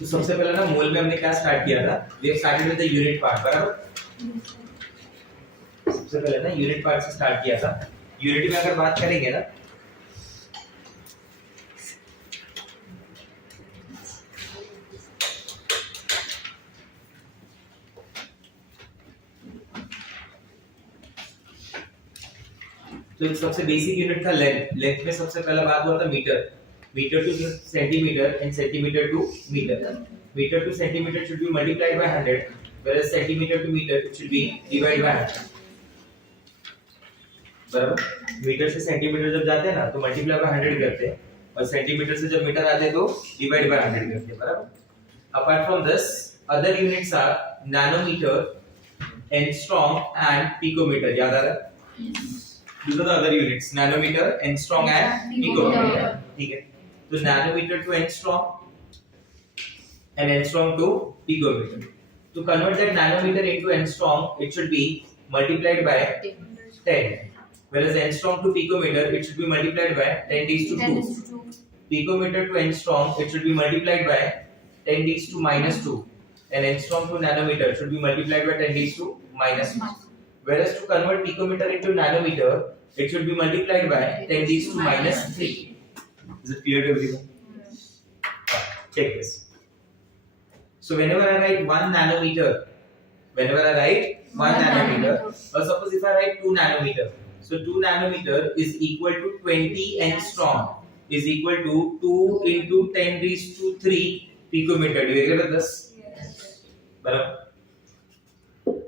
तो सबसे पहले ना मोल में हमने क्या स्टार्ट किया था, we have started with the unit part, बराबर। सबसे पहले ना यूनिट पार्ट से स्टार्ट किया था। यूनिट में अगर बात करेंगे ना, तो एक सबसे बेसिक यूनिट था लेंथ। लेंथ में सबसे पहला बात हुआ था metre. Metre to centimetre and centimetre to metre. Metre to centimetre should be multiplied by 100, whereas centimeter to meter it should be divided by 100, बराबर। मीटर से सेंटीमीटर जब जाते हैं ना तो मल्टीप्लाई बाय 100 करते हैं, और सेंटीमीटर से जब मीटर आते हैं तो डिवाइड बाय 100 करते हैं, बराबर। Apart from this other units are nanometre, angstrom and picometre. याद आ रहा है? These are the other units, nanometer, angstrom and picometer, ठीक है। तो nanometer to angstrom and angstrom to picometer. To convert that nanometer into angstrom, it should be multiplied by 10, whereas angstrom to picometer it should be multiplied by 10 raised to 2. Picometer to angstrom it should be multiplied by 10 raised to minus 2, and angstrom to nanometer should be multiplied by 10 raised to minus 2. Whereas to convert picometer into nanometer, it should be multiplied by 10 raised to minus 3. Is it clear to everyone? Check this. So whenever I write 1 nanometer, or suppose if I write 2 nanometer, so 2 nanometer is equal to 20 angstrom, is equal to 2 into 10 raised to 3 picometer. Do you agree with this? Yes. बराबर।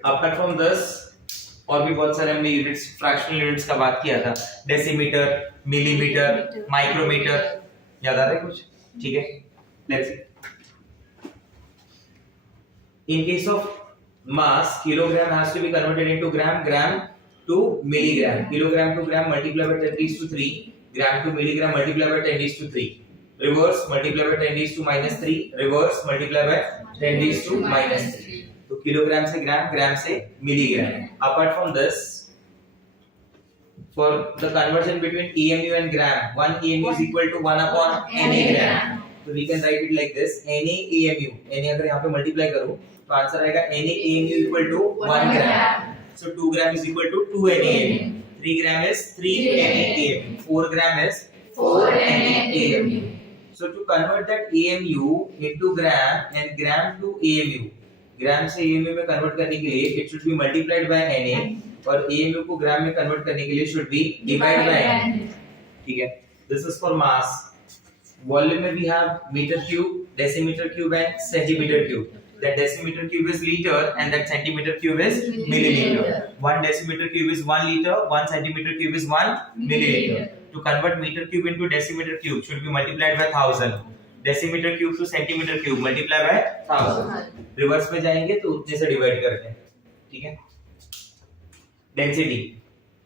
Apart from this, और भी बहुत सारे हमने units, fractional units का बात किया था। डेसीमीटर, मिलीमीटर, माइक्रोमीटर, याद आ रहा है कुछ? ठीक है, let's see. In case of mass, kilogram has to be converted into gram, gram to milligram, kilogram to gram multiply by 10 raised to 3, gram to milligram multiply by 10 raised to 3, reverse multiply by 10 raised to minus 3, reverse multiply by 10 raised to minus 3। तो kilogram से ग्राम, ग्राम से milligram. Apart from this, for the conversion between EMU and gram, 1 EMU is equal to 1 upon NA gram. So we can write it like this: NA EMU. NA अगर यहाँ पे multiply करूँ तो answer आएगा NA EMU equal to 1 gram. So 2 gram is equal to 2 NA EMU. 3 gram is 3 NA EMU. 4 gram is 4 NA EMU. So to convert that EMU into gram and gram to EMU, ग्राम से AMU में convert करने के लिए it should be multiplied by NA, और AMU को gram में convert करने के लिए should be divide by NA, ठीक है। This is for mass. Volume में we have metre cube, decimetre cube and centimetre cube. That decimetre cube is litre and that centimetre cube is millilitre. 1 decimetre cube is 1 litre, 1 centimetre cube is 1 millilitre. To convert metre cube into decimetre cube should be multiplied bye 1000, decimetre cube two centimetre cube multiply by 1000। Reverse में जाएंगे तो उतने से divide करते हैं, ठीक है। Density,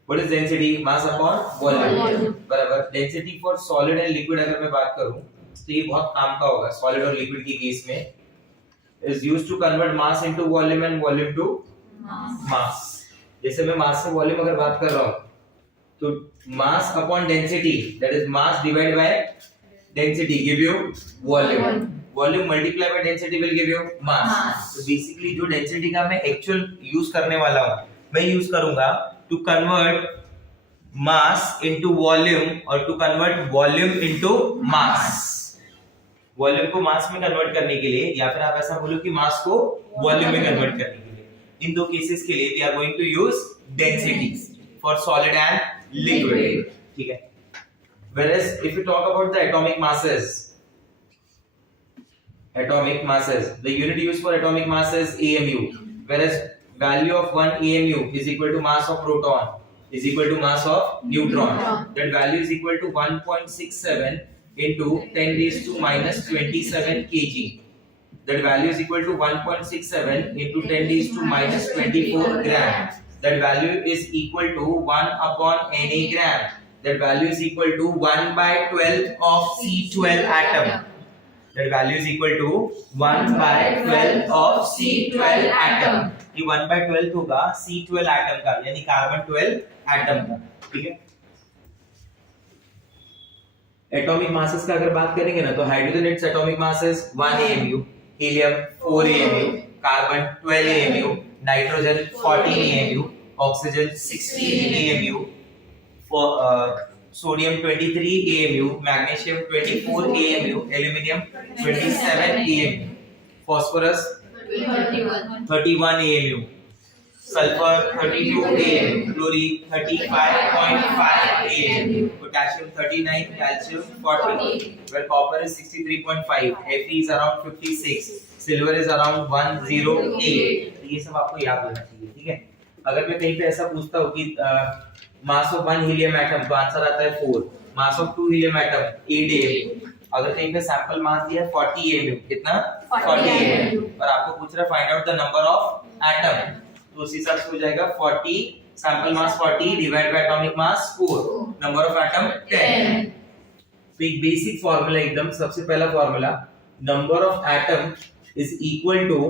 what is density? Mass upon volume, बराबर। Density for solid and liquid अगर मैं बात करूं तो ये बहुत काम का होगा। सॉलिड और लिक्विड के केस में is used to convert mass into volume and volume to mass. जैसे मैं मास से वॉल्यूम अगर बात कर रहा हूं तो mass upon density, that is mass divide bye density give you volume, volume multiply by density will give you mass। तो बेसिकली जो डेंसिटी का मैं एक्चुअल यूज करने वाला हूं, मैं यूज करूंगा to convert mass into volume और to convert volume into mass. Volume को मास में कन्वर्ट करने के लिए, या फिर आप ऐसा बोलो कि मास को वॉल्यूम में कन्वर्ट करने के लिए, इन दो केसेस के लिए we are going to use density for solid and liquid, ठीक है। Whereas if you talk about the atomic masses, the unit used for atomic mass is AMU, whereas value of 1 AMU is equal to mass of proton is equal to mass of neutron. That value is equal to 1.67 into 10 raised to minus 27 kg. That value is equal to 1.67 into 10 raised to minus 24 gram. That value is equal to 1 upon NA gram. That value is equal to 1 by 12 of C12 atom. That value is equal to 1 by 12 of C12 atom. ये 1 by 12 होगा C12 atom का, यानी carbon 12 atom का, ठीक है। Atomic masses का अगर बात करेंगे ना तो hydrogen its atomic mass is 1 AMU, helium 4 AMU, carbon 12 AMU, nitrogen 14 AMU, oxygen 16 AMU, for sodium 23 AMU, magnesium 24 AMU, aluminium 27 AMU, phosphorus 31 AMU, sulfur 32 AMU, chlorine 35.5 AMU, potassium 39, calcium 40, where copper is 63.5, Fe is around 56, silver is around 108. ये सब आपको याद होना चाहिए, ठीक है। अगर मैं कहीं पे ऐसा पूछता हूँ कि मास ऑफ 1 हीलियम एटम, तो आंसर आता है 4, mass of 2 helium atom 8 AMU, अगर कहीं पे सैंपल मास दिया है 40 AMU, कितना 40 AMU, और आपको पूछ रहा है find out the number of atom, तो उस हिसाब से हो जाएगा 40 sample mass 40 divide by atomic mass 4, number of atom 10। तो एक बेसिक फार्मूला एकदम, सबसे पहला formula, number of atom is equal to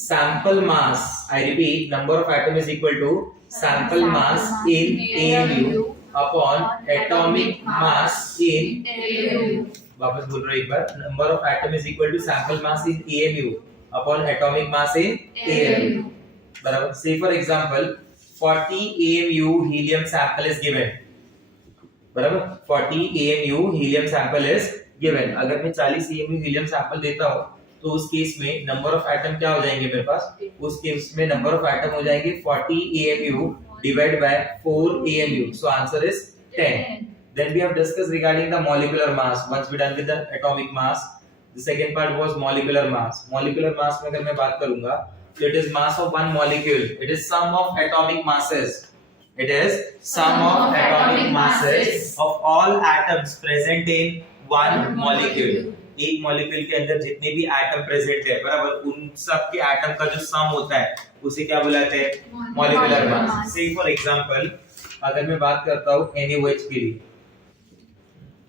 sample mass. I repeat, number of atom is equal to sample mass in AMU upon atomic mass in AMU. वापस बोल रहा हूँ एक बार, number of atom is equal to sample mass in AMU upon atomic mass in AMU. बराबर. Say for example, 40 AMU helium sample is given. बराबर. 40 AMU helium sample is given. अगर मैं 40 AMU helium sample देता हूँ तो उस case में number of atom क्या हो जाएंगे मेरे पास, उस केस में नंबर ऑफ एटम हो जाएंगे 40 AMU divided by 4 AMU, so answer is 10. Then we have discussed regarding the molecular mass. Once we done with the atomic mass, the second part was molecular mass. Molecular mass में अगर मैं बात करूंगा तो it is mass of one molecule, it is sum of atomic masses, it is sum of atomic masses of all atoms present in one molecule. एक molecule के अंदर जितने भी एटम प्रेजेंट है, बराबर, उन सब के एटम का जो सम होता है उसे क्या बुलाते हैं, मॉलिक्यूलर मास। से फॉर एग्जांपल अगर मैं बात करता हूं NaOH के लिए,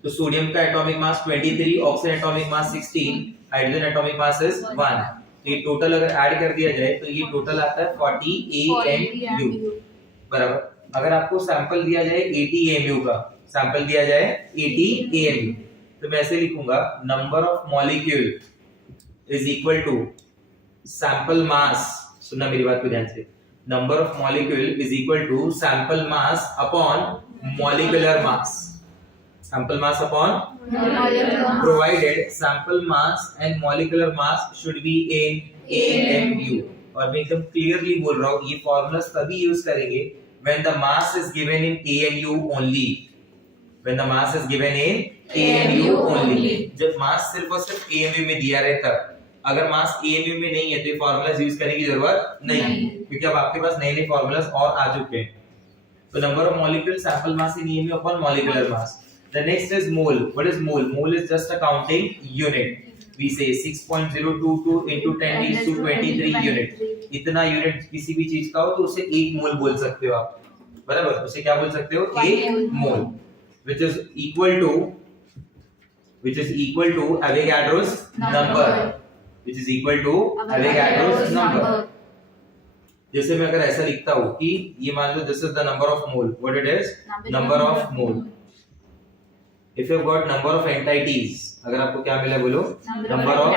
तो सोडियम का atomic mass 23, oxygen atomic mass 16, hydrogen atomic mass is 1, तो ये टोटल अगर ऐड कर दिया जाए तो ये टोटल आता है 40 AMU, बराबर। अगर आपको सैंपल दिया जाए 80 AMU का, सैंपल दिया जाए 80 AMU, तो मैं ऐसे लिखूंगा, number of molecule is equal to sample mass, सुनना मेरी बात को ध्यान से, number of molecule is equal to sample mass upon molecular mass, sample mass upon provided sample mass and molecular mass should be in AMU। और मैं एकदम clearly बोल रहा हूं, ये फॉर्मूलास तभी यूज करेंगे when the mass is given in AMU only, when the mass is given in AMU only, जब मास सिर्फ और सिर्फ AMU में दिया रहता, अगर मास AMU में नहीं है तो ये फार्मूलास यूज करने की जरूरत नहीं, क्योंकि अब आपके पास नए नए फार्मूलास और आ चुके हैं। तो number of molecule sample mass in AMU upon molecular mass. The next is mole. What is mole? Mole is just a counting unit. We say 6.022 into 10⁻23 unit, इतना यूनिट किसी भी चीज का हो तो उसे एक मोल बोल सकते हो आप, बराबर, उसे क्या बोल सकते हो, एक मोल, which is equal to Avogadro's number, which is equal to Avogadro's number। जैसे मैं अगर ऐसा लिखता हूँ कि ये मान लो this is the number of mole, what it is, number of mole। If you have got number of entities, अगर आपको क्या मिला बोलो, number of,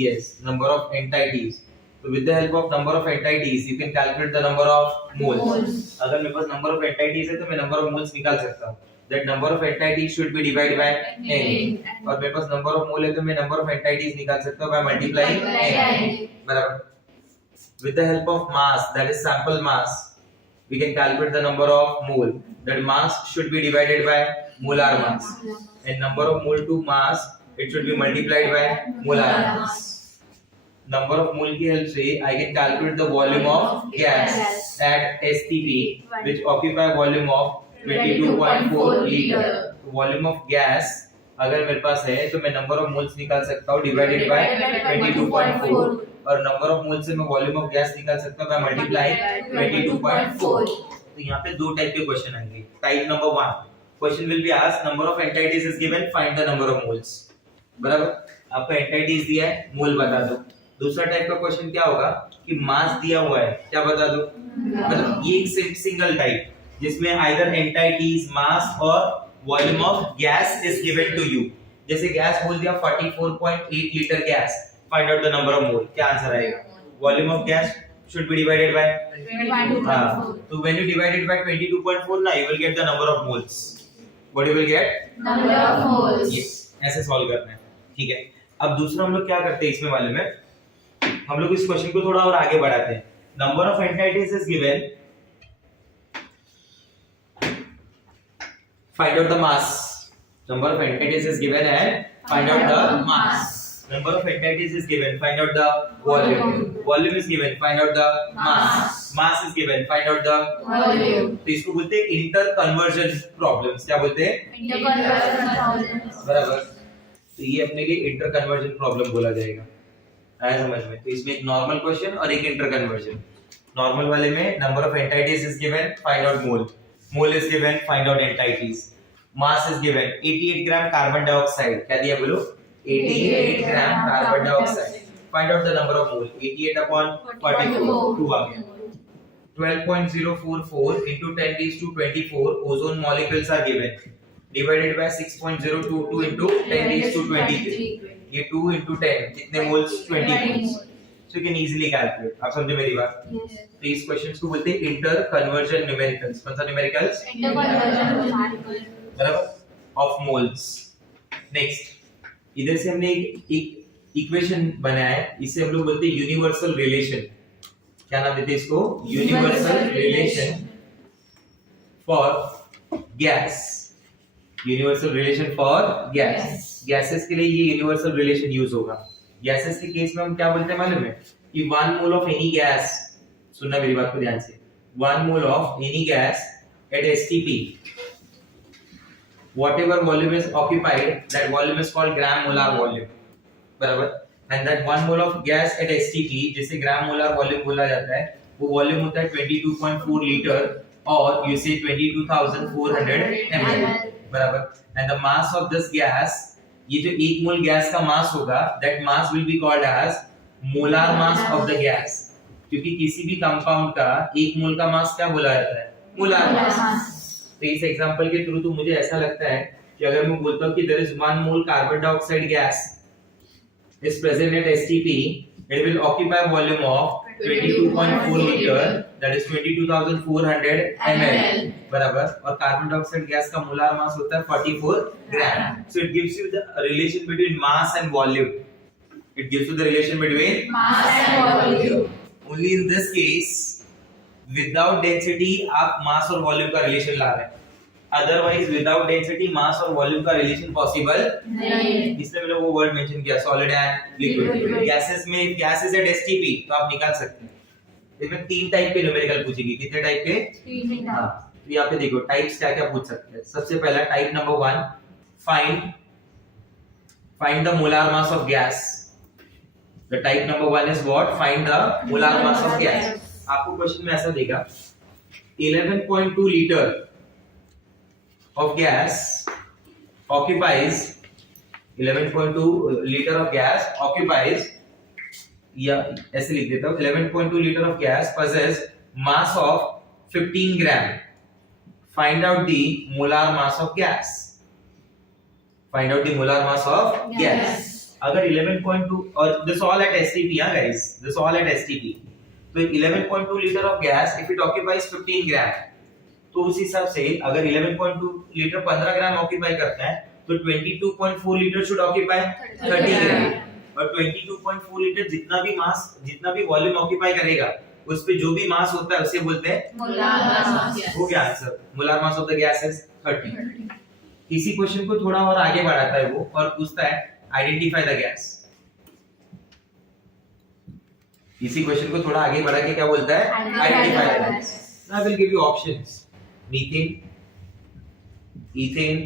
yes, number of entities, so with the help of number of entities you can calculate the number of moles। अगर मेरे पास number of entities है तो मैं number of moles निकाल सकता हूँ। That number of entities should be divided by n, और मेरे पास number of mole है तो मैं number of entities निकाल सकता हूँ by multiplying n, बराबर। With the help of mass, that is sample mass, we can calculate the number of mole, that mass should be divided by molar mass, and number of mole to mass, it should be multiplied by molar mass। number of mole की help से I can calculate the volume of gas at STP, which occupy volume of 22.4 litre. Volume of gas अगर मेरे पास है तो मैं number of moles निकाल सकता हूँ डिवाइडेड बाय 22.4, और नंबर ऑफ मोल्स से मैं वॉल्यूम ऑफ गैस निकाल सकता हूँ बाय मल्टीप्लाइंग 22.4। तो यहाँ पे दो टाइप के क्वेश्चन आएंगे। Type number 1, question will be asked, number of entities is given, find the number of moles, बराबर, आपको एंटिटीज दिया है, मोल बता दो। दूसरा टाइप का क्वेश्चन क्या होगा कि मास दिया हुआ है, क्या बता दो, मतलब ये एक सिंगल टाइप जिसमें आइदर एंटिटीज, मास और volume of gas is given to you, जैसे गैस बोल दिया 44.8 litre gas, find out the number of mole, क्या आंसर आएगा? Volume of gas should be divided by 22.4. so when you divide it by 22.4 now you will get the number of moles. What you will get? Number of moles. yes ऐसे solve करना है, ठीक है। अब दूसरा हम लोग क्या करते हैं इसमें मालूम है, हम लोग इस क्वेश्चन को थोड़ा और आगे बढ़ाते हैं। Number of entities is given, find out the mass. Number of entities is given and find out the mass. Number of entities is given, find out the volume. Volume is given, find out the mass. Mass is given, find out the Volume. तो इसको बोलते हैं inter conversion problems. क्या बोलते हैं? Interconversion problems. बराबर। तो ये अपने लिए इंटर कन्वर्जन प्रॉब्लम बोला जाएगा, आया समझ में? तो इसमें एक नॉर्मल क्वेश्चन और एक इंटर कन्वर्जन। नॉर्मल वाले में number of entities is given, find out mole. Mole is given, find out entities. Mass is given 88 gram carbon dioxide, क्या दिया बोलो? 88 ग्राम carbon dioxide. Find out the number of mole, 88 upon 44 2 आ गया। 12.044 into 10 raised to 24 ozone molecules are given, divided by 6.022 into 10 raised to 23, ये 2 into 10 कितने moles? 20 moles. So you can easily calculate। आप समझे मेरी बात? Yes. तो इस क्वेश्चंस को बोलते हैं इंटर कन्वर्जन न्यूमेरिकल्स। कौन सा न्यूमेरिकल्स? Interconversion numerical. बराबर, ऑफ मोल्स। नेक्स्ट, इधर से हमने एक इक्वेशन बनाया है, इसे हम लोग बोलते हैं यूनिवर्सल रिलेशन। क्या नाम देते हैं इसको? Universal relation for gas. Universal relation for gas. Gases के लिए ये यूनिवर्सल रिलेशन यूज होगा। गैसेस के केस में हम क्या बोलते हैं मालूम है? कि 1 मोल ऑफ एनी गैस, सुनना मेरी बात को ध्यान से, 1 mole of any gas at STP, whatever volume is occupied, that volume is called gram molar volume, बराबर। and that 1 mole of gas at STP, जिसे ग्राम मोलर वॉल्यूम बोला जाता है, वो वॉल्यूम होता है 22.4 लीटर और you say 22,400 ml, बराबर। and the mass of this gas, ये जो 1 मोल गैस का मास होगा, that mass will be called as molar mass of the gas, क्योंकि किसी भी कंपाउंड का 1 मोल का मास क्या बोला जाता है? Molar mass. तो इस एग्जांपल के थ्रू तो मुझे ऐसा लगता है कि अगर मैं बोलता हूं कि there is 1 mole carbon dioxide gas is present at STP, it will occupy volume of 22.4 liter, that is 22,400 ml, बराबर। और कार्बन डाइऑक्साइड गैस का मोलार मास होता है 44 ग्राम। So it gives you the relation between mass and volume. It gives you the relation between Mass and volume. only in this case without density आप मास और volume का relation ला रहे हैं, otherwise without density mass और volume का relation possible नहीं। इसलिए मैंने वो वर्ड मेंशन किया, सॉलिड एंड लिक्विड। गैसेस में गैस इज एट एसटीपी, तो आप निकाल सकते हैं। इसमें 3 टाइप के न्यूमेरिकल पूछेगी। कितने टाइप के? हां, तो यहाँ पे देखो टाइप्स क्या क्या पूछ सकते हैं। सबसे पहला type number 1, find the molar mass of gas. The type number 1 is what? Find the molar mass of gas. आपको क्वेश्चन में ऐसा देगा 11.2 litre of gas occupies 11.2 litre of gas occupies, या ऐसे लिख देता हूं, 11.2 litre of gas possess mass of 15 gram. find out the molar mass of gas, find out the molar mass of gas। अगर 11.2 और this all at STP, हां guys, this all at STP, तो 11.2 litre of gas if it occupies 15 ग्राम, तो उस हिसाब से अगर 11.2 litre 15 ग्राम occupy करता है तो 22.4 लीटर शुड ऑक्यूपाई 30 ग्राम, और 22.4 लीटर जितना भी मास, जितना भी वॉल्यूम ऑक्यूपाई करेगा उस पे जो भी मास होता है उसे बोलते हैं मोलार मास। वो क्या answer? Molar mass of the gas is 30। इसी क्वेश्चन को थोड़ा और आगे बढ़ाता है वो और पूछता है आइडेंटिफाई द गैस। इसी क्वेश्चन को थोड़ा आगे बढ़ा के क्या बोलता है? Identify the gas. I will give you options, methane, ethane,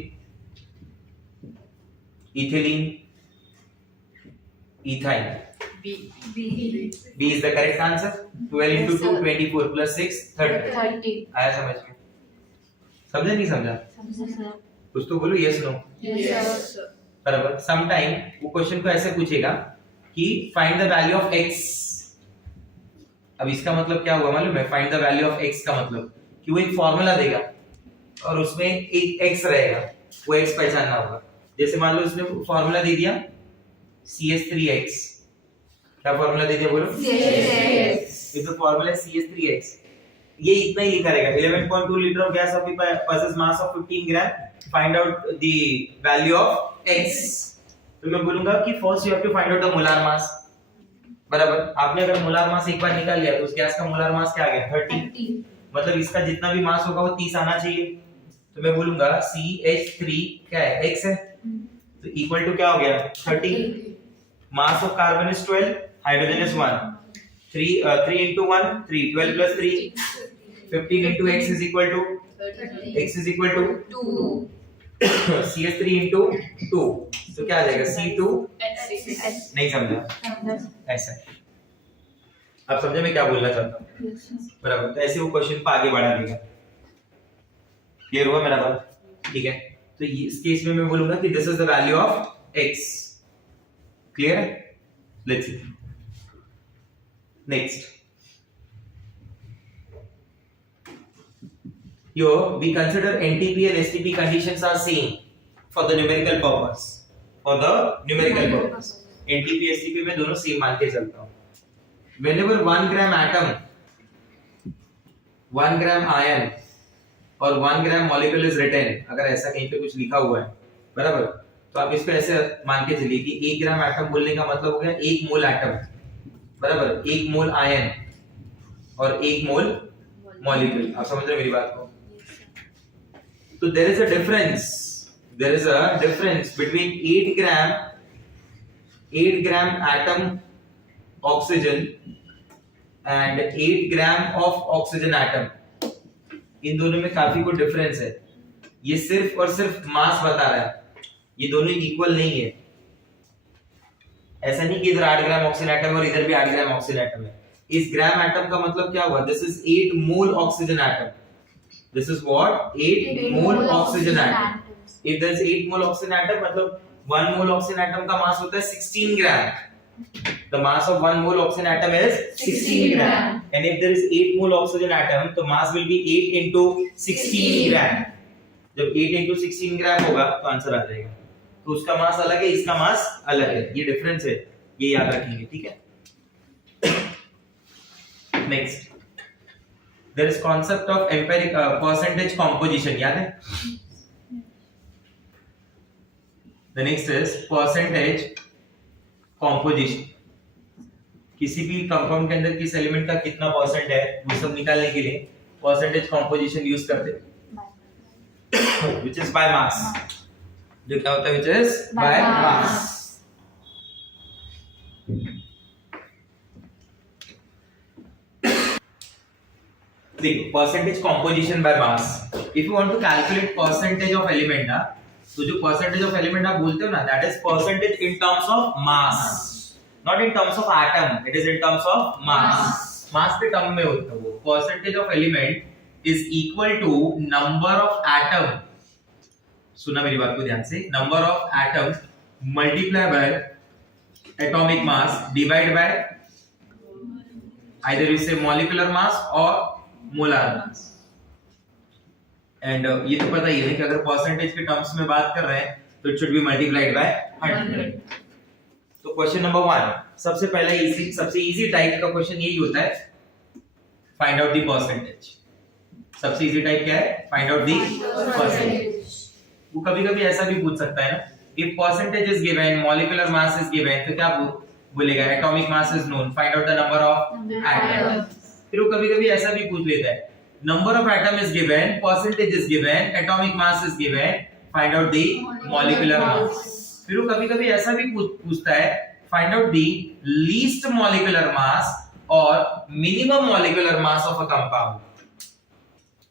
ethylene, ethyne. B is the correct answer। 12 into 2 24 plus 6 30। आया समझ में? समझा नहीं समझा? कुछ तो बोलो, यस नो। बराबर। सम टाइम वो क्वेश्चन को ऐसे पूछेगा कि find the value of x। अब इसका मतलब क्या हुआ मालूम है? Find the value of x का मतलब कि वो एक फॉर्मूला देगा और उसमें एक x रहेगा, वो x पहचानना होगा। जैसे मान लो उसने फॉर्मूला दे दिया CH3X, क्या फॉर्मूला दे दिया बोलो? ये तो फॉर्मूला है CH3X, ये इतना ही लिखा रहेगा 11.2 litre of gas possesses mass of 15 gram, find out the value of X। तो मैं बोलूंगा कि first you have to find out the molar mass, बराबर। आपने अगर मोलार मास एक बार निकाल लिया तो उस गैस का मोलार मास क्या आ गया 30, मतलब इसका जितना भी मास होगा वो 30 आना चाहिए। तो मैं बोलूंगा CH3 क्या है X है, तो इक्वल टू क्या हो गया 30, mass of carbon is 12, hydrogen is 1, 3 into 1 3, 12 plus 3 15 into X is equal to 2 CH3 into 2, तो क्या आ जाएगा C2, नहीं समझा ऐसा। अब समझे मैं क्या बोलना चाहता हूँ, बराबर। तो ऐसे वो क्वेश्चन पे आगे बढ़ा देगा। क्लियर हुआ मेरा बात? ठीक है, तो इस केस में मैं बोलूंगा कि this is the value of X। Clear है? Let's see next. Here we consider NTP and STP conditions are same for the numerical purpose. For the numerical purpose, NTP STP में दोनों सेम मान के चलता हूँ। Whenever 1 gram atom, 1 gram ion और 1 gram molecule is written, अगर ऐसा कहीं पे कुछ लिखा हुआ है, बराबर, तो आप इसको ऐसे मान के चलिए कि 1 ग्राम एटम बोलने का मतलब हो गया 1 मोल एटम, बराबर, 1 मोल आयन और 1 मोल मॉलिक्यूल। आप समझ रहे मेरी बात को? तो there is a difference between 8 gram atom oxygen and 8 gram of oxygen atom। इन दोनों में काफी कोई डिफरेंस है। ये सिर्फ और सिर्फ मास बता रहा है, ये दोनों इक्वल नहीं है। ऐसा नहीं कि इधर 8 ग्राम ऑक्सीजन एटम और इधर भी 8 ग्राम ऑक्सीजन एटम है। इस ग्राम एटम का मतलब क्या हुआ? This is 8 mole oxygen atom. This is what 8 mole oxygen atom. If there is 8 mole oxygen atom, मतलब 1 mole oxygen atom का मास होता है 16 gram. The mass of 1 mole oxygen atom is 16 gram. And if there is 8 mole oxygen atom, तो mass will be 8 into 16 gram. जब 8 into 16 gram होगा तो answer आ जाएगा। तो उसका मास अलग है, इसका मास अलग है, ये डिफरेंस है, ये याद रखेंगे, ठीक है? Next, there is concept of empirical percentage composition, याद है? The next is percentage composition। किसी भी कंपाउंड के अंदर किस एलिमेंट का कितना परसेंट है वो सब निकालने के लिए परसेंटेज कॉम्पोजिशन यूज करते हैं, which is by mass। जो क्या होता है which is by mass। देखो, percentage composition by mass. If you want to calculate percentage of element ना, तो जो परसेंटेज ऑफ एलिमेंट आप बोलते हो ना, that is percentage in terms of mass, not in terms of atom, it is in terms of mass. Mass के term में होता है वो। Percentage of element is equal to number of atom, सुना मेरी बात को ध्यान से, number of atom multiply by atomic mass divide by either you say molecular mass or molar mass। And ये तो पता ही है कि अगर परसेंटेज के टर्म्स में बात कर रहे हैं तो it should be multiplied bye 100। तो क्वेश्चन नंबर 1, सबसे पहला इजी, सबसे इजी टाइप का क्वेश्चन यही होता है, फाइंड आउट द परसेंटेज। सबसे इजी टाइप क्या है? Find out the percentage. वो कभी-कभी ऐसा भी पूछ सकता है ना, if percentage is given, molecular mass is given, तो क्या बोलेगा? Atomic mass is known, find out the number of atom. फिर वो कभी-कभी ऐसा भी पूछ लेता है, number of atom is given, percentage is given, atomic mass is given, find out the molecular mass. फिर वो कभी-कभी ऐसा भी पूछता है, find out the least molecular mass और minimum molecular mass of a compound.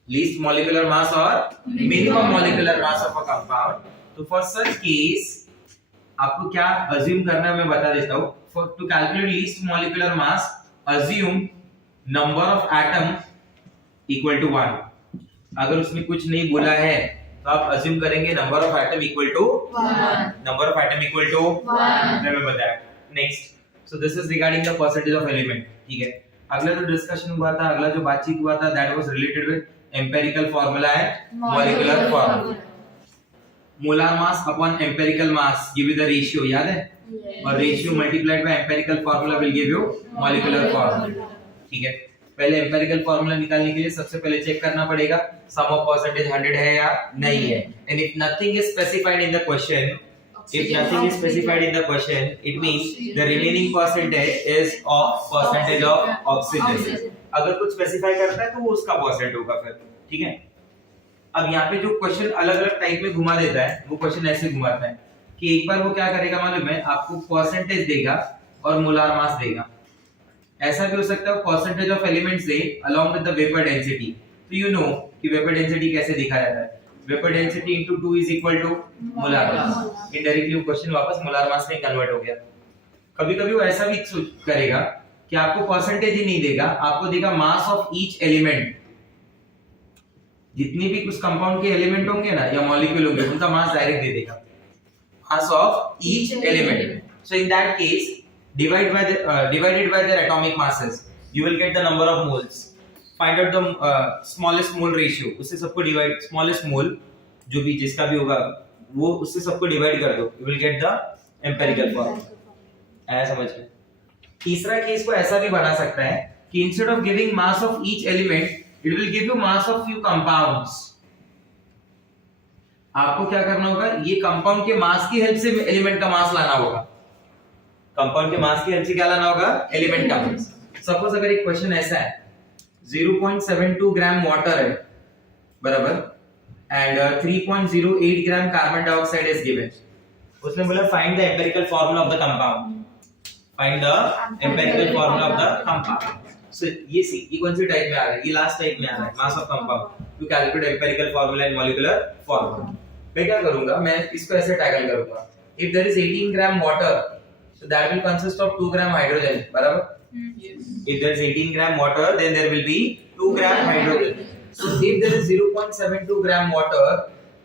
Least molecular mass और minimum molecular mass of a compound. तो फॉर सच केस आपको क्या अज्यूम करना है मैं बता देता हूं। To calculate least molecular mass, assume number of atom equal to 1। अगर उसने कुछ नहीं बोला है तो आप अज्यूम करेंगे number of atom equal to 1। Number of atom equal to 1 मैं बताया। Next, so this is regarding the percentage of element, ठीक है? अगला जो डिस्कशन हुआ था, अगला जो बातचीत हुआ था, that was related with empirical formula and molecular formula. Molar mass upon empirical mass give you the ratio, याद है? और ratio multiplied by empirical formula will give you molecular formula. ठीक है, पहले एम्पिरिकल फार्मूला निकालने के लिए सबसे पहले चेक करना पड़ेगा सम ऑफ परसेंटेज 100 है या नहीं है। And if nothing is specified in the question, if nothing is specified in the question, it means the remaining percentage is of percentage of oxygen. अगर कुछ स्पेसिफाई करता है तो वो उसका परसेंट होगा फिर। ठीक है, अब यहाँ पे जो क्वेश्चन अलग अलग टाइप में घुमा देता है, वो क्वेश्चन ऐसे घुमाता है कि एक बार वो क्या करेगा मालूम है, आपको परसेंटेज देगा और मोलार मास देगा। ऐसा भी हो सकता है percentage of elements they along with the vapour density. तो यू नो कि वेपर डेंसिटी कैसे दिखाया जाता है, vapour density into 2 is equal to molar mass. Indirectly वो क्वेश्चन वापस मोलार मास में कन्वर्ट हो गया। कभी-कभी वो ऐसा भी करेगा कि आपको परसेंटेज ही नहीं देगा, आपको देगा मास ऑफ ईच एलिमेंट। जितनी भी कुछ कंपाउंड के एलिमेंट होंगे ना या मॉलिक्यूल होंगे, उनका मास डायरेक्ट दे देगा, मास of each element. So in that case divided by their atomic masses, you will get the number of moles. Find out the smallest mole ratio. उससे सबको डिवाइड, smallest mole जो भी जिसका भी होगा वो उससे सबको डिवाइड कर दो, you will get the empirical formula. ऐसा समझ में। तीसरा केस को ऐसा भी बना सकता है कि instead of giving mass of each element, it will give you mass of few compounds. आपको क्या करना होगा, ये कंपाउंड के मास की हेल्प से एलिमेंट का मास लाना होगा। कंपाउंड के मास की हेल्प से क्या लाना होगा, एलिमेंट का मास। सपोज अगर एक क्वेश्चन ऐसा है 0.72 ग्राम वाटर है बराबर and 3.08 gram carbon dioxide is given. उसने बोला find the empirical formula of the compound, find the empirical formula of the compound. So ये सी, ये कौन सी टाइप में आ रहा है, ये लास्ट टाइप में आ रहा है, mass of compound to calculate empirical formula and molecular formula. मैं क्या करूंगा, मैं इसको ऐसे टैकल करूंगा, if there is 18 gram water, so that will consist of 2 gram hydrogen, barabar? Yes. If there is 18 gram water, then there will be 2 gram hydrogen. So if there is 0.72 gram water,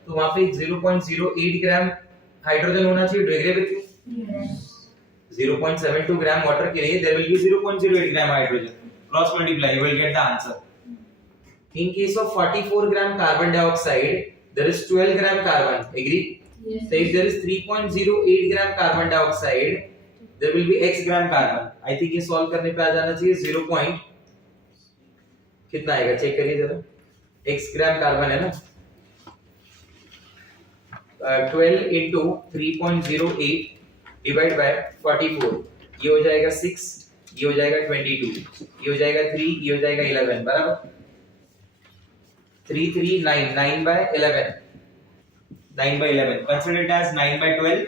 तो वहाँ पे 0.08 gram hydrogen होना चाहिए। Do you agree with me? Yes. 0.72 gram water के लिए there will be 0.08 gram hydrogen. Cross multiply, you will get the answer. In case of 44 gram carbon dioxide, there is 12 gram carbon. Agree? Yes. So if there is 3.08 gram carbon dioxide, there will be x gram carbon. I think ये solve करने पे आ जाना चाहिए 0 point कितना आएगा, check करिए जरा। x gram carbon है ना, 12 into 3.08 डिवाइड बाय 44, ये हो जाएगा 6, ये हो जाएगा 22, ये हो जाएगा 3, ये हो जाएगा 11, बराबर 3 3 9, 9 by 11, 9 by 11, consider it as 9 by 12,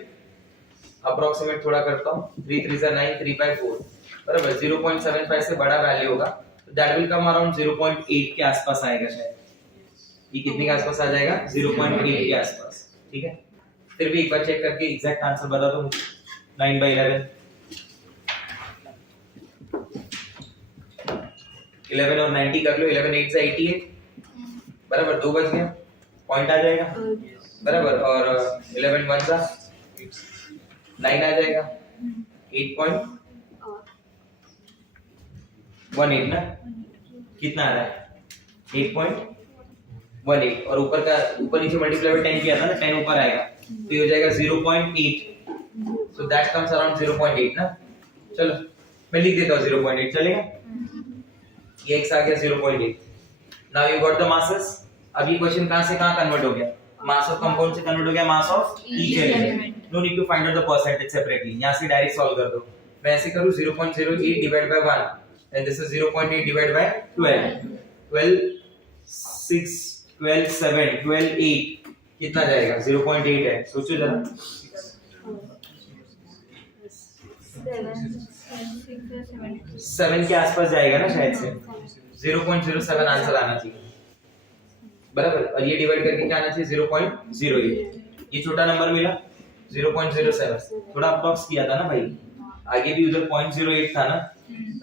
approximate थोड़ा करता हूं, 3 3 से 9, 3 by 4, बराबर 0.75 से बड़ा वैल्यू होगा, तो दैट विल कम अराउंड 0.8 के आसपास आएगा शायद। ये कितने के आसपास आ जाएगा, 0.8 के आसपास। ठीक है, फिर भी एक बार चेक करके एग्जैक्ट आंसर बता दो। 9 by 11, 11 और 90 कर लो, 11 8 से 88, बराबर 2 बच गया, पॉइंट आ जाएगा, बराबर। और 11 1 सा 9 आ जाएगा, 8.18 ना, कितना आ रहा है 8.18, और ऊपर का ऊपर नीचे मल्टीप्लाई बाय 10 किया था ना, 10 ऊपर आएगा तो ये हो जाएगा 0.8, सो दैट कम्स अराउंड 0.8 ना। चलो मैं लिख देता हूँ 0.8, चलेगा। ये x आ गया 0.8। Now you got the masses. अब ये क्वेश्चन कहां से कहां कन्वर्ट हो गया, मास ऑफ कंपाउंड से कन्वर्ट हो गया mass of each element. No need to find out the percentage separately, यहां से डायरेक्ट सॉल्व कर दो। मैं ऐसे करूं 0.08 divide by 1 and this is 0.8 divide by 12, 12 6 12 7 12 8 कितना जाएगा, 0.8 है, सोचो जरा। 7 के आसपास जाएगा ना शायद से, 0.07 आंसर आना चाहिए, बराबर। और ये डिवाइड करके क्या आना चाहिए, 0.08। ये छोटा नंबर मिला 0.07, थोड़ा अप्रॉक्स किया था ना भाई, आगे भी उधर 0.08 था ना,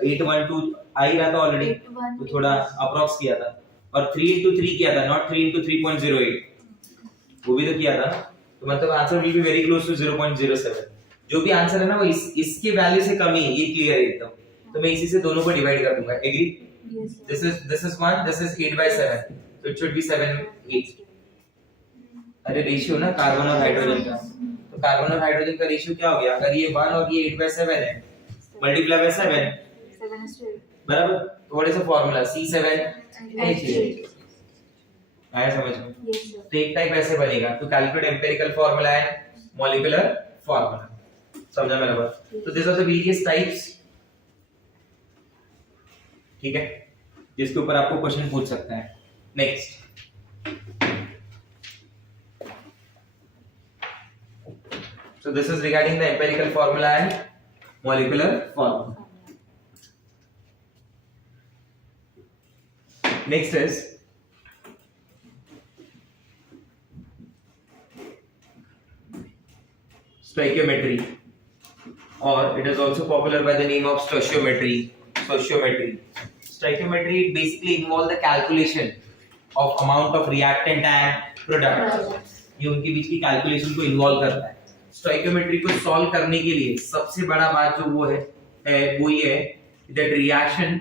812 आ ही रहा था ऑलरेडी, तो थोड़ा अप्रॉक्स किया था। और 3 into 3 किया था, नॉट 3 into 3.08, वो भी तो किया था ना, तो मतलब answer will be very close to 0.07। जो भी आंसर है ना वो इसके वैल्यू से कम ही है, ये क्लियर है एकदम। तो मैं इसी से दोनों को डिवाइड कर दूंगा, agree? This is 1, this is 8 by 7, so it should be 7 8। अरे रेशियो ना कार्बन और हाइड्रोजन का, तो कार्बन और हाइड्रोजन का रेशियो क्या हो गया? अगर ये 1 और ये 8/7 है मल्टीप्लाई बाय 7 बराबर, तो what is the formula? C7H8 आया समझ में? तो एक टाइप ऐसे बनेगा तो calculate empirical formula and molecular formula, समझा मेरा बात? तो this are the various types, ठीक है, जिसके ऊपर आपको क्वेश्चन पूछ सकता है। Next, so this is regarding the empirical formula and molecular formula. Next is stoichiometry, or it is also popular by the name of stoichiometry. Stoichiometry basically involve the calculation of amount of reactant and product. ये उनके बीच की calculation को involve करता है। Stoichiometry को solve करने के लिए सबसे बड़ा बात जो वो है वो ये है दैट रिएक्शन,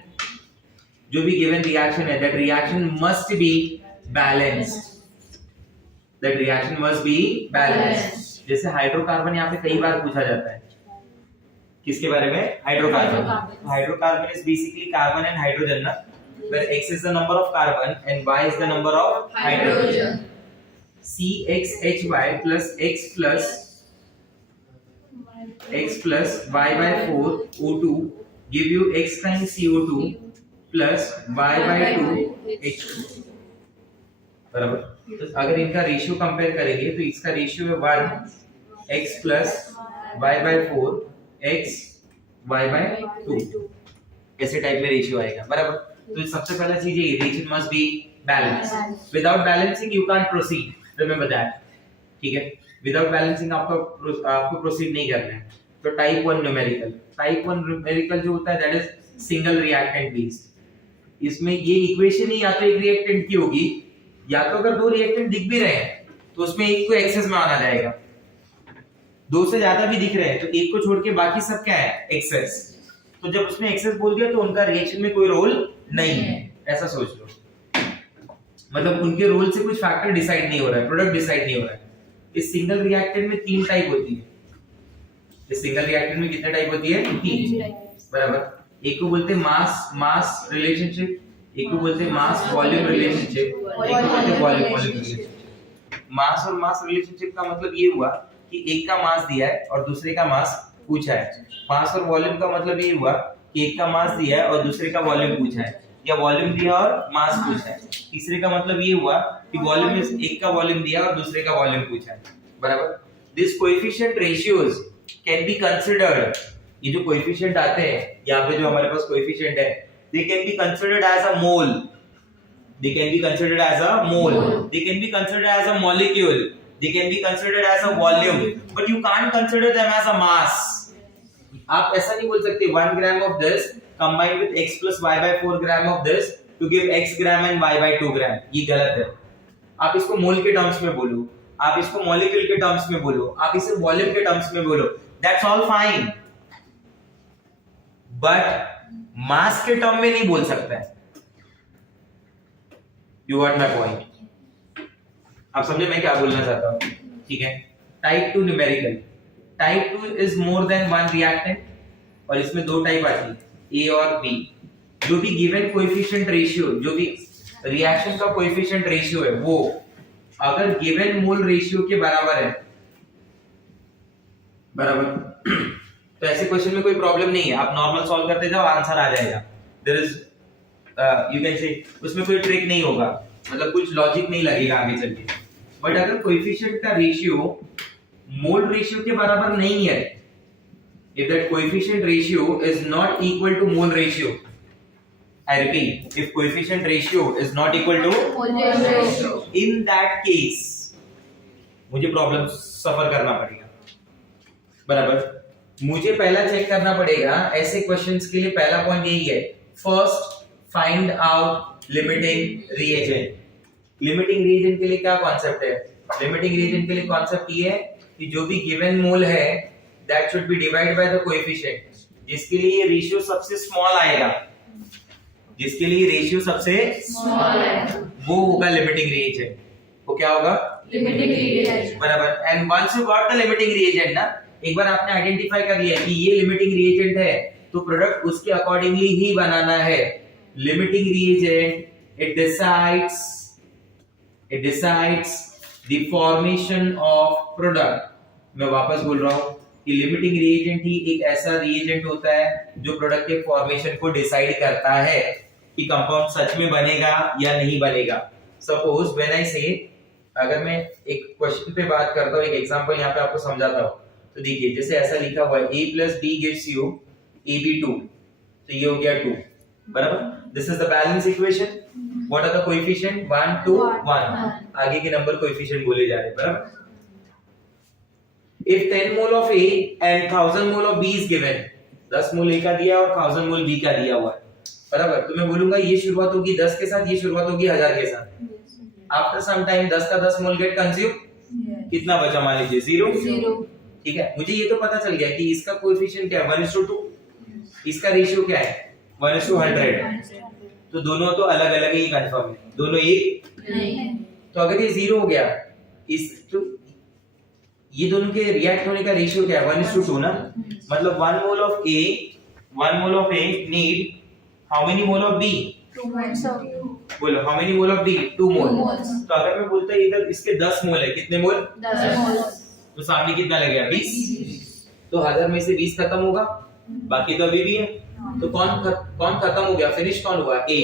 जो भी गिवन रिएक्शन है, that reaction must be balanced, that reaction must be balanced. जैसे हाइड्रोकार्बन यहाँ पे कई बार पूछा जाता है, किसके बारे में? Hydrocarbon. Hydrocarbon is basically carbon and hydrogen ना, where x is the number of carbon and y is the number of hydrogen. CXHY plus x plus y by 4 O2 give you x times CO2 plus y by 2 H2 बराबर। तो अगर इनका ratio compare करेंगे तो इसका ratio है 1 x plus y by 4 x y by 2, ऐसे type में रेशियो आएगा बराबर। तो सबसे पहला चीज ये, reaction must be balanced, without balancing you can't proceed, remember that, ठीक है? विदाउट बैलेंसिंग आपको प्रोसीड नहीं करना है। तो टाइप 1 न्यूमेरिकल जो होता है that is single reactant based. इसमें ये इक्वेशन ही या तो एक रिएक्टेंट की होगी, या तो अगर दो रिएक्टेंट दिख भी रहे हैं तो उसमें एक को एक्सेस में आना जाएगा, दो से ज्यादा भी दिख रहे हैं तो एक को छोड़ के बाकी सब क्या है? एक्सेस। तो जब उसमें एक्सेस बोल दिया तो उनका रिएक्शन में कोई रोल नहीं है, ऐसा सोच लो। मतलब उनके रोल से कुछ फैक्टर डिसाइड नहीं हो रहा है, प्रोडक्ट डिसाइड नहीं हो रहा है। इस सिंगल रिएक्टेंट में 3 टाइप होती है। इस सिंगल रिएक्टेंट में कितने टाइप होती है? 3 बराबर। एक को बोलते हैं मास रिलेशनशिप, एक को बोलते हैं मास वॉल्यूम रिलेशनशिप, एक को बोलते हैं वॉल्यूम रिलेशनशिप। मास और मास रिलेशनशिप का मतलब ये हुआ कि एक का मास दिया है और दूसरे का मास पूछा है। मास और वॉल्यूम का मतलब ये हुआ कि एक का मास दिया है और दूसरे का वॉल्यूम पूछा है, या वॉल्यूम दिया और मास पूछा है। तीसरे का मतलब ये हुआ कि वॉल्यूम में एक का वॉल्यूम दिया और दूसरे का वॉल्यूम पूछा है बराबर। This coefficient ratios can be considered, ये जो कोएफिशिएंट आते हैं यहाँ पे जो हमारे पास कोएफिशिएंट है, they can be considered as a mole, they can be considered as a mole, they can be considered as a molecule, they can be considered as a volume, but you can't consider them as a mass. आप ऐसा नहीं बोल सकते 1 gram of this combined with x plus y by 4 gram of this to give x gram and y by 2 gram, ये गलत है। आप इसको मोल के टर्म्स में बोलो, आप इसको मॉलिक्यूल के टर्म्स में बोलो, आप इसे वॉल्यूम के टर्म्स में बोलो, that's all fine, but मास के टर्म में नहीं बोल सकता है। You got my point? आप समझे मैं क्या बोलना चाहता हूँ, ठीक है? Type 2 numerical, type 2 is more than 1 reactant, और इसमें 2 टाइप आती है, ए और बी। जो भी गिवन कोएफिशिएंट रेशियो, जो भी रिएक्शन का कोएफिशिएंट रेशियो है, वो अगर गिवन मोल रेशियो के बराबर है, बराबर, तो ऐसे क्वेश्चन में कोई प्रॉब्लम नहीं है, आप नॉर्मल सॉल्व करते जाओ, आंसर आ जाएगा। There is you can say उसमें कोई ट्रिक नहीं होगा, मतलब कुछ लॉजिक नहीं लगेगा आगे चल के। बट अगर कोएफिशिएंट का रेशियो मोल रेशियो के बराबर नहीं है, if that coefficient ratio is not equal to mole ratio, I repeat, if coefficient ratio is not equal to mole ratio, in that case मुझे प्रॉब्लम सफर करना पड़ेगा बराबर। मुझे पहला चेक करना पड़ेगा ऐसे क्वेश्चंस के लिए, पहला पॉइंट यही है, first find out limiting reagent. Limiting reagent के लिए क्या कॉन्सेप्ट है? लिमिटिंग रिएजेंट के लिए कॉन्सेप्ट ये है कि जो भी गिवन मोल है that should be divided by the coefficient, जिसके लिए रेशियो सबसे स्मॉल आएगा, जिसके लिए रेशियो सबसे स्मॉल है, वो होगा लिमिटिंग रिएजेंट। वो क्या होगा Limiting reagent. बराबर। And once you got the limiting reagent ना, एक बार आपने आइडेंटिफाई कर लिया कि ये लिमिटिंग रिएजेंट है तो प्रोडक्ट उसके अकॉर्डिंगली ही बनाना है। Limiting reagent it decides the formation of product. मैं वापस बोल रहा हूं कि लिमिटिंग रिएजेंट ही एक ऐसा रिएजेंट होता है जो प्रोडक्ट के फॉर्मेशन को डिसाइड करता है कि कंपाउंड सच में बनेगा या नहीं बनेगा। सपोज व्हेन आई से, अगर मैं एक क्वेश्चन पे बात करता हूं, एक एग्जांपल यहां पे आपको समझाता हूं, तो देखिए जैसे ऐसा लिखा हुआ है a + b gives you ab2, तो ये हो गया 2 बराबर। This is the balance equation. What are the coefficient 1 2 1, आगे के नंबर कोएफिशिएंट बोले जा रहे हैं बराबर। If 10 mole of A and 1000 mole of B is given, 10 mole A का दिया और 1000 मोल B का दिया हुआ है बराबर, तो मैं बोलूंगा ये शुरुआत होगी 10 के साथ, ये शुरुआत होगी 1000 के साथ। आफ्टर सम टाइम 10 का 10 मोल गेट कंज्यूम, कितना बचा मान लीजिए 0। ठीक है, मुझे ये तो पता चल गया कि इसका कोएफिशिएंट क्या है 1:2, इसका रेशियो क्या है 1:100। तो दोनों तो अलग अलग ही कंफर्म है, दोनों एक नहीं। तो अगर ये 0 हो गया, इस तो ये दोनों के रिएक्ट होने का रेशियो क्या है 1:2 ना, मतलब 1 mole of A need how many mole of B, 2 moles of बोलो how many mole of B 2 mole. 2 moles. तो अगर मैं बोलता इधर इसके 10 मोल है, कितने मोल 10 moles. तो सामने कितना लग गया 20, तो 1000 में से 20 खत्म होगा, बाकी तो अभी भी है। तो कौन खत्म हो गया, फिनिश कौन हुआ A,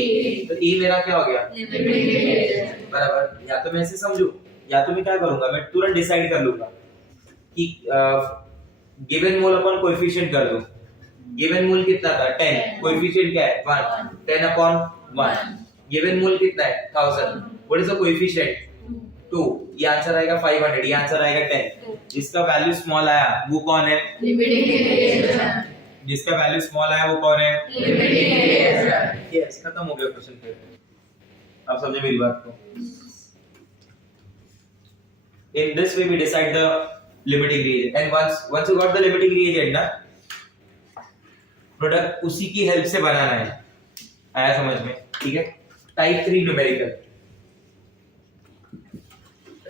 तो A मेरा क्या हो गया Limiting reagent. बराबर। या तो मैं ऐसे समझू, या तो मैं क्या करूंगा, मैं तुरंत डिसाइड कर लूंगा कि गिवन मोल अपॉन कोएफिशिएंट कर दो। गिवन मोल कितना था 10, कोएफिशिएंट क्या है 1, 10/1। गिवन मोल कितना है 1000, व्हाट इज द कोएफिशिएंट 2, ये आंसर आएगा 500, ये आंसर आएगा 10। जिसका वैल्यू स्मॉल आया वो कौन है, Limiting reagent. जिसका वैल्यू स्मॉल आया वो कौन है, Limiting reagent. यस, खत्म हो गया क्वेश्चन फिर। आप समझे मेरी बात को। In this way we decide the limiting reagent, and once you got the limiting reagent ना, प्रोडक्ट उसी की हेल्प से बनाना है। आया समझ में, ठीक है। Type 3 numerical,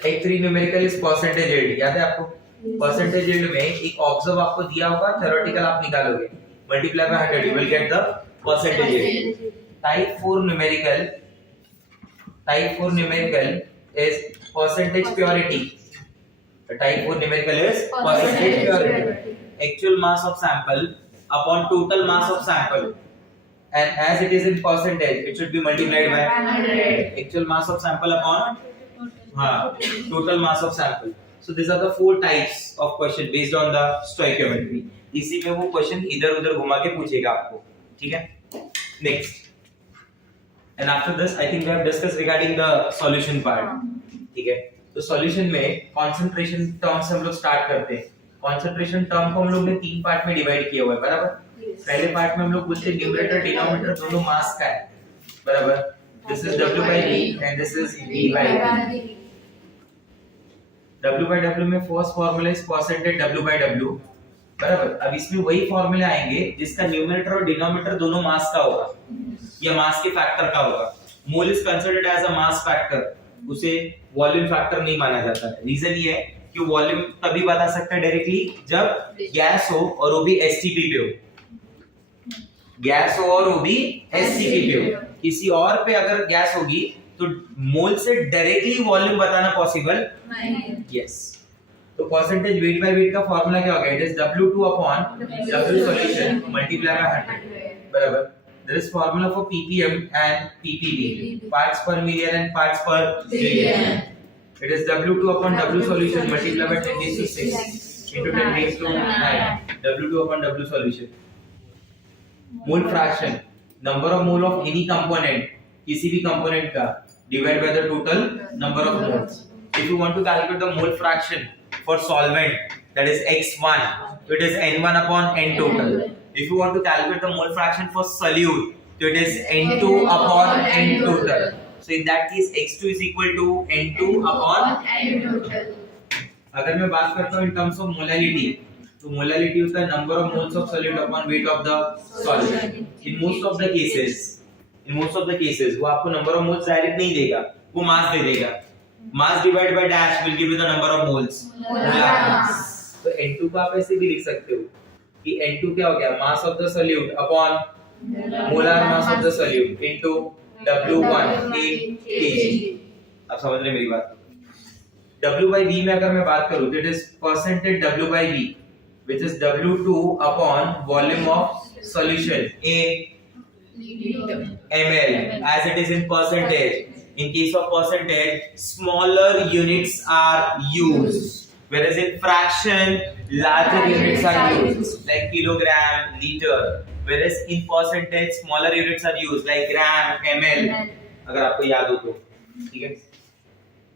type 3 numerical is percentage yield, याद है आपको। परसेंटेज यील्ड में एक ऑब्जर्व आपको दिया होगा, थ्योरेटिकल आप निकालोगे, multiply by 100 you will get the percentage yield. Type 4 numerical is percentage purity. The type 4 numerical is percentage purity. Actual mass of sample upon total mass of sample, and as it is in percentage, it should be multiplied by 100. actual mass of sample upon total mass of sample. So these are the 4 types of question based on the stoichiometry. इसी में वो question इधर उधर घुमा के पूछेगा आपको, ठीक है। Next, and after this I think we have discussed regarding the solution part, ठीक है। तो सॉल्यूशन में कंसंट्रेशन टर्म से हम लोग स्टार्ट करते हैं। कंसंट्रेशन टर्म को हम लोग ने 3 पार्ट में डिवाइड किया हुआ है बराबर। पहले पार्ट में हम लोग बोलते हैं न्यूमरेटर डिनोमिनेटर दोनों मास का है बराबर। This is W/V and this is V/V। W/W में first formula is percentage W/W बराबर। अब इसमें वही फार्मूला आएंगे जिसका न्यूमरेटर और डिनोमिनेटर दोनों मास का होगा या मास के फैक्टर का होगा। Mole is considered as a mass factor, उसे वॉल्यूम फैक्टर नहीं माना जाता है। रीजन ये है कि वॉल्यूम तभी बता सकता है डायरेक्टली जब गैस हो और वो भी एसटीपी पे हो। गैस हो और वो भी एसटीपी पे हो। किसी और पे अगर गैस होगी तो मोल से डायरेक्टली वॉल्यूम बताना पॉसिबल नहीं। यस। तो परसेंटेज वेट बाय वेट का फार्मूला क्या होगा, it is W2 upon W solution multiply by 100 बराबर। There is formula for ppm and ppb, parts per million and parts per billion. It is W2 upon W solution multiplied by 10 raised to 6 into 10 raised to 9. W2 upon W solution. Mole fraction, number of mole of any component, किसी भी component का divide by the total number of moles. If you want to calculate the mole fraction for solvent, that is X1, it is N1 upon N total. If you want to calculate the mole fraction for solute, so it is N2 upon N total. So in that case X2 is equal to N2 upon N total. अगर मैं बात करता हूँ in terms of molality, तो molality होता है number of moles of solute upon weight of the solid. In most of the cases वो आपको number of moles डायरेक्ट नहीं देगा, वो मास दे देगा। mass divided by dash will give you the number of moles. Molar mass. तो N2 को आप ऐसे भी लिख सकते हो कि N2 क्या हो गया, mass of the solute upon molar mass of the solute into W1 in kg. आप समझ रहे मेरी बात? W by V में अगर मैं बात करूं तो it is percentage W by V which is W2 upon volume of solution in ml as it is in percentage. In case of percentage, smaller units are used, whereas in fraction, larger units are used, like kilogram, liter. Whereas in percentage, smaller units are used, like gram, ml. अगर आपको याद हो तो, ठीक है?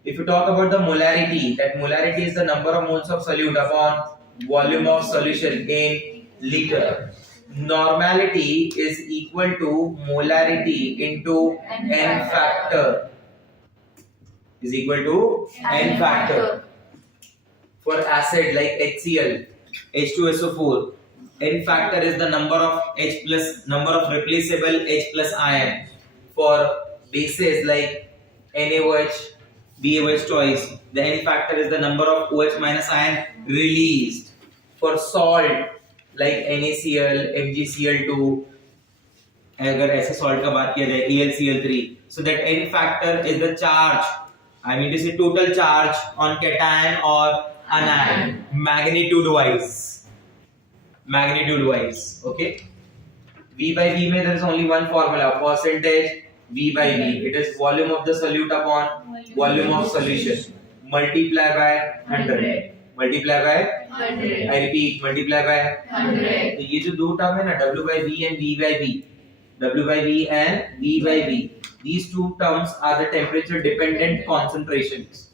If you talk about the molarity, that molarity is the number of moles of solute upon volume of solution in liter. Normality is equal to molarity into n factor. Is equal to n factor. For acid like HCl, H2SO4, n factor is the number of H plus number of replaceable H plus ion. For bases like NaOH, BaOH twice, the n factor is the number of OH minus ion released. For salt like NaCl, MgCl2, अगर ऐसे salt का बात किया जाए ElCl3, so that n factor is the charge, I mean to say total charge on cation or anion, magnitude wise, okay. V by V में there is only one formula, percentage V by V. It is volume of the solute upon volume of solution. Multiply by 100. Multiply by 100. I repeat, multiply by 100. तो ये जो दो term है ना W by V and V by V, W by V and V by V, these two terms are the temperature dependent concentrations.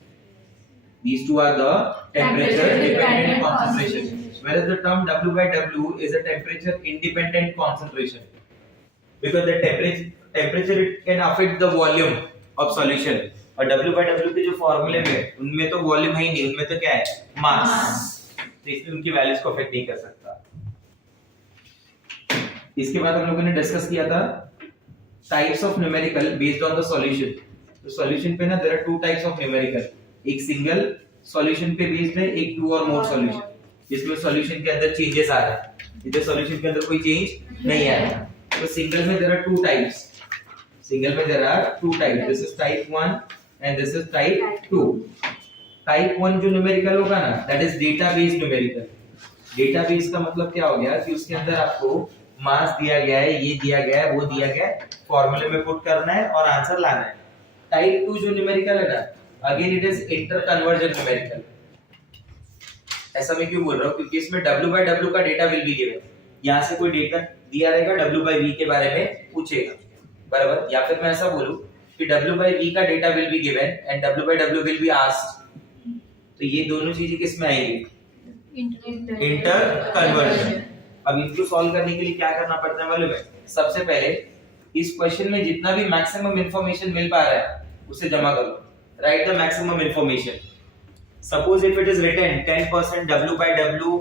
These two are the temperature dependent concentrations. Whereas the term W by W is a temperature independent concentration. Because the temperature it can affect the volume of solution. और W by W के जो फॉर्मूले में उनमें तो volume है ही नहीं, उनमें तो क्या है, मास, तो इसलिए उनकी वैल्यूज को अफेक्ट नहीं कर सकता. इसके बाद हम लोगों ने डिस्कस किया था types of numerical based on the solution. तो सॉल्यूशन पे ना there are two types of numerical, एक सिंगल सॉल्यूशन पे बेस्ड है, एक टू और मोर सॉल्यूशन जिसमें सॉल्यूशन के अंदर चेंजेस आ रहे हैं. इधर सॉल्यूशन के अंदर कोई चेंज नहीं आ रहा. तो सिंगल में there are two types, single में there are two types. This is type 1 and this is type 2. Type 1 जो न्यूमेरिकल होगा ना, that is data based numerical. Data base का मतलब क्या हो गया कि उसके अंदर आपको मास दिया गया है, ये दिया गया है, वो दिया गया है, फॉर्मूले में पुट करना है और आंसर लाना है. टाइप 2 जो न्यूमेरिकल है ना, again it is inter conversion numerical. ऐसा मैं क्यों बोल रहा हूँ, क्योंकि इसमें W by W का डेटा विल बी गिवन. यहाँ से कोई डेटा दिया रहेगा, W by V के बारे में पूछेगा, बराबर. या फिर मैं ऐसा बोलूं कि W by V का data will be given and W by W will be asked. तो ये दोनों चीजें किस में आएंगी, इंटर कन्वर्जन. अब इनको सॉल्व करने के लिए क्या करना पड़ता है मालूम है? सबसे पहले इस क्वेश्चन में जितना भी मैक्सिमम इंफॉर्मेशन मिल पा रहा है उसे जमा करो. Write the maximum information. Suppose if it is written 10% W by W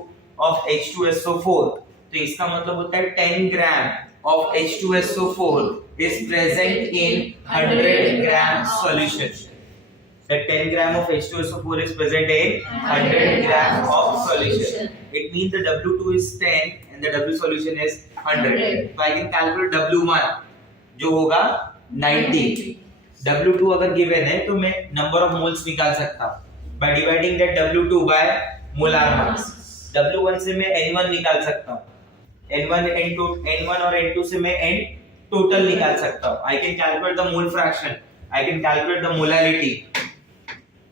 of H2SO4, तो इसका मतलब होता है 10 ग्राम of H2SO4 is present in 100 gram solution. That 10 gram of H2SO4 is present in 100 gram of solution. It means the W2 is 10 and the W solution is 100. So I can calculate W1 जो होगा 90. W2 अगर given है तो मैं number of moles निकाल सकता हूँ by dividing that W2 by molar mass. W1 से मैं N1 निकाल सकता हूँ. N1 और N2 से मैं N टोटल निकाल सकता हूँ. I can calculate the mole fraction, I can calculate the molarity.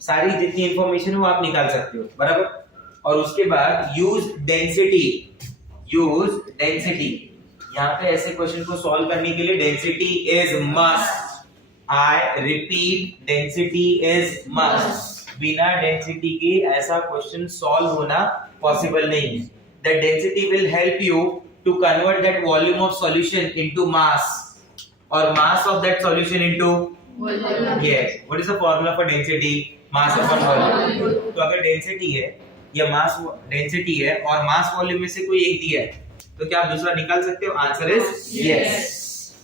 सारी जितनी इंफॉर्मेशन वो आप निकाल सकते हो, बराबर. और उसके बाद यूज डेंसिटी. यहाँ पे ऐसे क्वेश्चन को सॉल्व करने के लिए density is must. I repeat, density is must. बिना डेंसिटी के ऐसा क्वेश्चन सॉल्व होना पॉसिबल नहीं है. The density will help you to convert that volume of solution into mass or mass of that solution into volume. Yes. What is the formula for density? Mass upon volume. तो अगर density है या mass density है और मास volume में से कोई एक दिया है तो क्या आप दूसरा निकाल सकते हो? Answer is yes.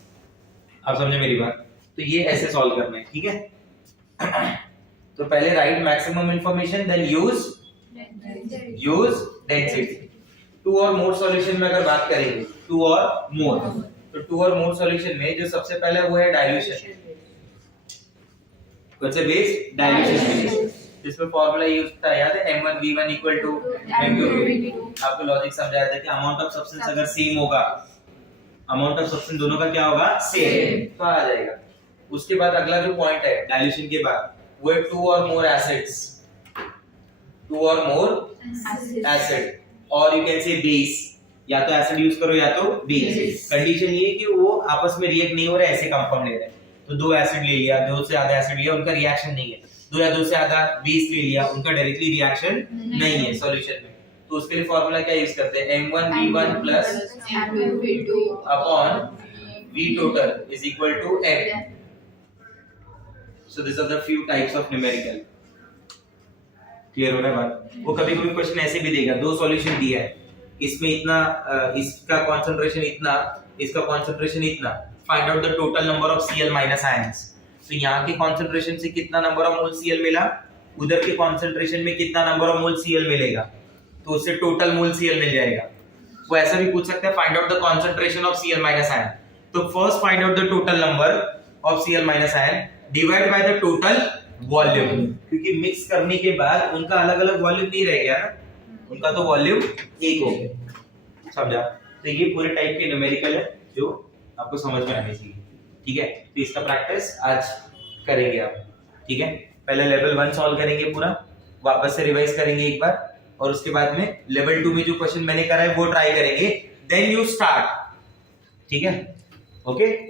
आप समझे मेरी बात? तो ये ऐसे सॉल्व करना है, ठीक है. तो पहले write maximum information then use density. Two और मोर सॉल्यूशन में अगर बात करेंगे, टू और मोर, तो टू और मोर सॉल्यूशन में जो सबसे पहले वो है डाइल्यूशन। कौन से बेस? डाइल्यूशन बेस, जिसमें फॉर्मूला यूज होता है, याद है M1V1 इक्वल टू M2V2। आपको लॉजिक समझाया था कि अमाउंट ऑफ सब्सटेंस अगर सेम होगा, अमाउंट ऑफ सब्सटेंस दोनों का क्या होगा? सेम, तो आ जाएगा। उसके बाद अगला जो पॉइंट है डाइल्यूशन के बाद, वो है टू और मोर एसिड्स, टू और मोर एसिड, और यू कैन से बेस, या तो एसिड यूज करो या तो बेस। कंडीशन ये है कि वो आपस में रिएक्ट नहीं हो रहे, ऐसे कंपाउंड ले रहे हैं। तो दो एसिड ले लिया, दो से ज्यादा एसिड लिया, उनका रिएक्शन नहीं है। दो या दो से ज्यादा बेस ले लिया, उनका डायरेक्टली रिएक्शन नहीं है सॉल्यूशन में। तो उसके लिए फार्मूला क्या यूज करते हैं? M1V1 plus M2V2 upon V total is equal to M. So these are the few types of numerical. Clear हो रहा है बात? वो कभी कभी क्वेश्चन ऐसे भी देगा, दो सॉल्यूशन दिया है, इसमें इतना, इसका कंसंट्रेशन इतना, इसका कंसंट्रेशन इतना, find out the total number of Cl minus ions. तो यहाँ के कंसंट्रेशन से कितना नंबर ऑफ मोल Cl मिला, उधर के कंसंट्रेशन में कितना नंबर ऑफ मोल Cl मिलेगा, तो उससे टोटल मोल Cl मिल जाएगा। वो ऐसा भी पूछ सकते हैं, find out the concentration of Cl minus ion. तो first find out the total number of Cl minus ion divide by the total volume, क्योंकि मिक्स करने के बाद उनका अलग अलग वॉल्यूम नहीं रह गया ना, उनका तो वॉल्यूम एक हो गया। समझा? तो ये पूरे टाइप के न्यूमेरिकल है जो आपको समझ में आने चाहिए। ठीक है, तो इसका प्रैक्टिस आज करेंगे आप। ठीक है, पहले लेवल 1 सॉल्व करेंगे पूरा, वापस से रिवाइज करेंगे एक बार, और उसके बाद में लेवल 2 में जो क्वेश्चन मैंने करा है वो ट्राई करेंगे, देन यू स्टार्ट। ठीक है, ओके।